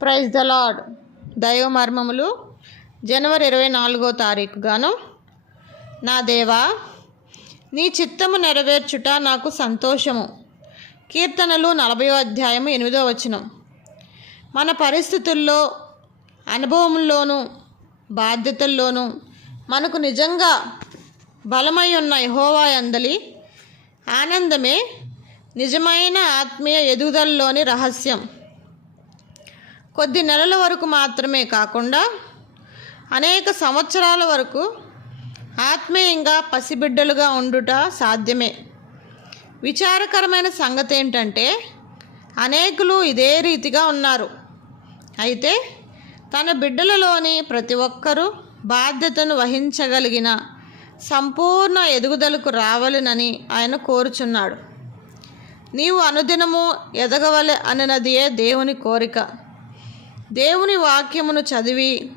Praise the lord దైవ మర్మములు జనవరి ఇరవై నాలుగో తారీఖు గాను నా దేవా నీ చిత్తము నెరవేర్చుట నాకు సంతోషము. కీర్తనలు నలభై అధ్యాయము ఎనిమిదో వచనం. మన పరిస్థితుల్లో అనుభవంలోనూ బాధ్యతల్లోనూ మనకు నిజంగా బలమై ఉన్న యహోవా అందలి ఆనందమే నిజమైన ఆత్మీయ ఎదుగుదలలోని రహస్యం. కొద్ది నెలల వరకు మాత్రమే కాకుండా అనేక సంవత్సరాల వరకు ఆత్మీయంగా పసిబిడ్డలుగా ఉండుట సాధ్యమే. విచారకరమైన సంగతి ఏంటంటే అనేకులు ఇదే రీతిగా ఉన్నారు. అయితే తన బిడ్డలలోని ప్రతి ఒక్కరూ బాధ్యతను వహించగలిగిన సంపూర్ణ ఎదుగుదలకు రావాలనని ఆయన కోరుచున్నాడు. నీవు అనుదినము ఎదగవలె అన్నదియే దేవుని కోరిక. దేవుని వాక్యమును చదివి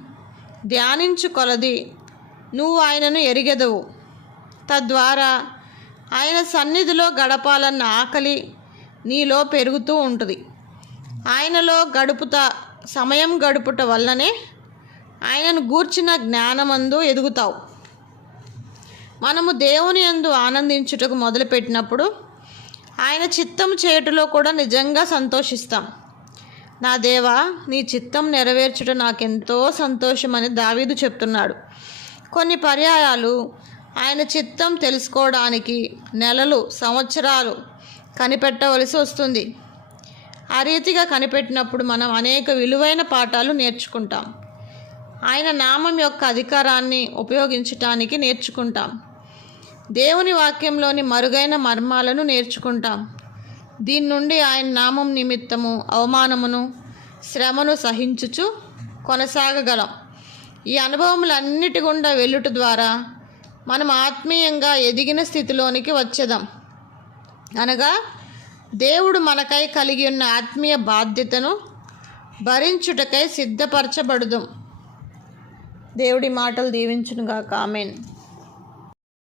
ధ్యానించు కొలది నువ్వు ఆయనను ఎరిగెదవు. తద్వారా ఆయన సన్నిధిలో గడపాలన్న ఆకలి నీలో పెరుగుతూ ఉంటుంది. ఆయనలో గడుపుత సమయం గడుపుట వల్లనే ఆయనను గూర్చిన జ్ఞానమందు ఎదుగుతావు. మనము దేవుని యందు ఆనందించుటకు మొదలుపెట్టినప్పుడు ఆయన చిత్తం చేయుటలో కూడా నిజంగా సంతోషిస్తాం. నా దేవా నీ చిత్తం నెరవేర్చుట నాకెంతో సంతోషమని దావీదు చెప్తున్నాడు. కొన్ని పర్యాయాలు ఆయన చిత్తం తెలుసుకోవడానికి నెలలు సంవత్సరాలు కనిపెట్టవలసి వస్తుంది. ఆ రీతిగా కనిపెట్టినప్పుడు మనం అనేక విలువైన పాఠాలు నేర్చుకుంటాం. ఆయన నామం యొక్క అధికారాన్ని ఉపయోగించటానికి నేర్చుకుంటాం. దేవుని వాక్యంలోని మరుగైన మర్మాలను నేర్చుకుంటాం. దీని నుండి ఆయన నామం నిమిత్తము అవమానమును శ్రమను సహించుచు కొనసాగగలం. ఈ అనుభవములన్నిటి గుండా వెళ్ళుట ద్వారా మనం ఆత్మీయంగా ఎదిగిన స్థితిలోనికి వచ్చేదాం. అనగా దేవుడు మనకై కలిగి ఉన్న ఆత్మీయ బాధ్యతను భరించుటకై సిద్ధపరచబడుదాం. దేవుడి మాటలు దీవించునుగా కామెన్